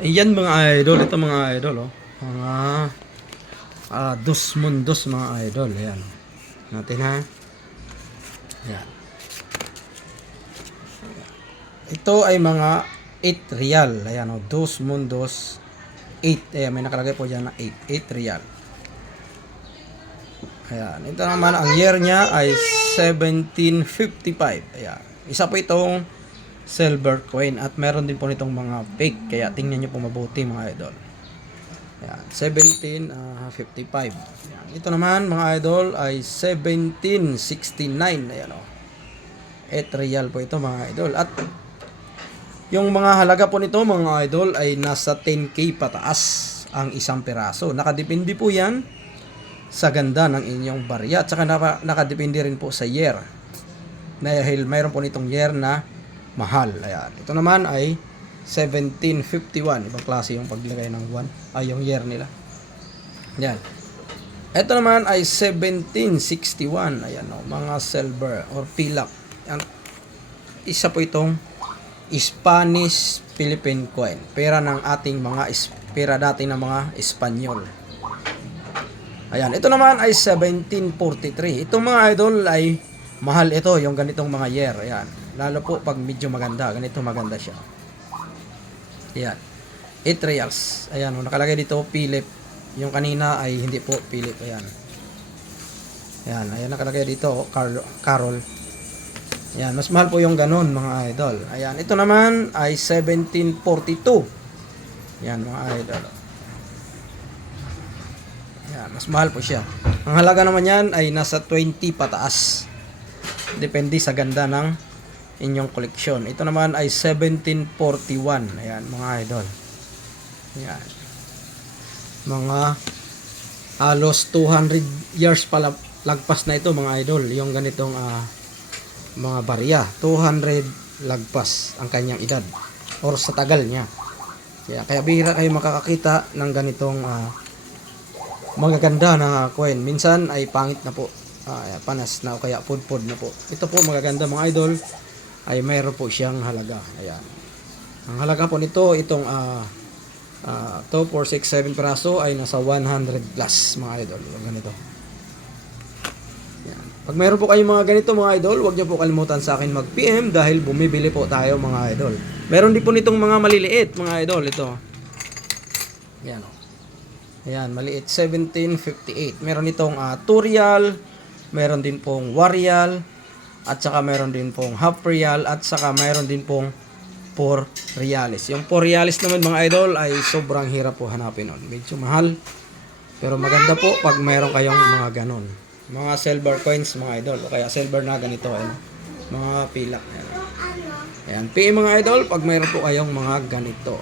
Ayan mga idol, ito mga idol oh. Mga dos mundos mga idol. Ayan. Natin ha. Ayan. Ito ay mga 8 real. Ayan oh, dos mundos 8. Ayan, may nakalagay po dyan na 8 real. Ayan. Ito naman ang year niya ay 1755. Ayan. Isa po itong silver coin at meron din po nitong mga fake, kaya tingnan nyo po mabuti mga idol. Ayan, 1755. Ayan, ito naman mga idol ay 1769. Ayan o, 8 real po ito mga idol. At yung mga halaga po nito mga idol ay nasa 10k pataas ang isang piraso. Nakadepende po yan sa ganda ng inyong barya at saka nakadepende rin po sa year, dahil mayroon po nitong year na mahal. Ayan. Ito naman ay 1751. Ibang klase yung paglagay ng 1. Ay, yung year nila. Ayan. Ito naman ay 1761. Ayan o. Mga silver or pilak. Ayan. Isa po itong Spanish Philippine coin. Pera ng ating mga pera dati ng mga Espanyol. Ayan. Ito naman ay 1743. Itong mga idol ay mahal ito. Yung ganitong mga year. Ayan. Lalo po pag medyo maganda. Ganito maganda siya. Ayan. 8 reals. Ayan. Nakalagay dito Philip. Yung kanina ay hindi po Philip. Ayan. Ayan. Ayan nakalagay dito Carol. Ayan. Mas mahal po yung ganun mga idol. Ayan. Ito naman ay 1742. Ayan mga idol. Ayan. Mas mahal po siya. Ang halaga naman yan ay nasa 20 pataas. Depende sa ganda ng inyong koleksyon. Ito naman ay 1741. Ayan mga idol. Ayan. Mga halos 200 years pala lagpas na ito mga idol. Yung ganitong mga barya. 200 lagpas ang kanyang edad. Or sa tagal niya. Kaya bihira kayo makakakita ng ganitong magaganda na coin. Minsan ay pangit na po. Panas na o kaya pudpud na po. Ito po magaganda mga idol ay mayroon po siyang halaga. Ayan. Ang halaga po nito, itong 2, 4, 6, 7 piraso ay nasa 100 plus mga idol. Ganito. Ayan. Pag mayroon po kayong mga ganito mga idol, huwag niyo po kalimutan sa akin mag-PM dahil bumibili po tayo mga idol. Meron din po nitong mga maliliit mga idol. Ito. Ayan. Ayan, maliit. 1758. Meron itong 2 real. Meron din pong 1 real. At saka mayroon din pong half real at saka mayroon din pong 4 reales. Yung 4 reales naman mga idol ay sobrang hirap po hanapin nun. Medyo mahal. Pero maganda po pag mayroon kayong mga ganon. Mga silver coins mga idol. O kaya silver na ganito. Ayan. Mga pilak. Ayan. PM mga idol pag mayroon po kayong mga ganito.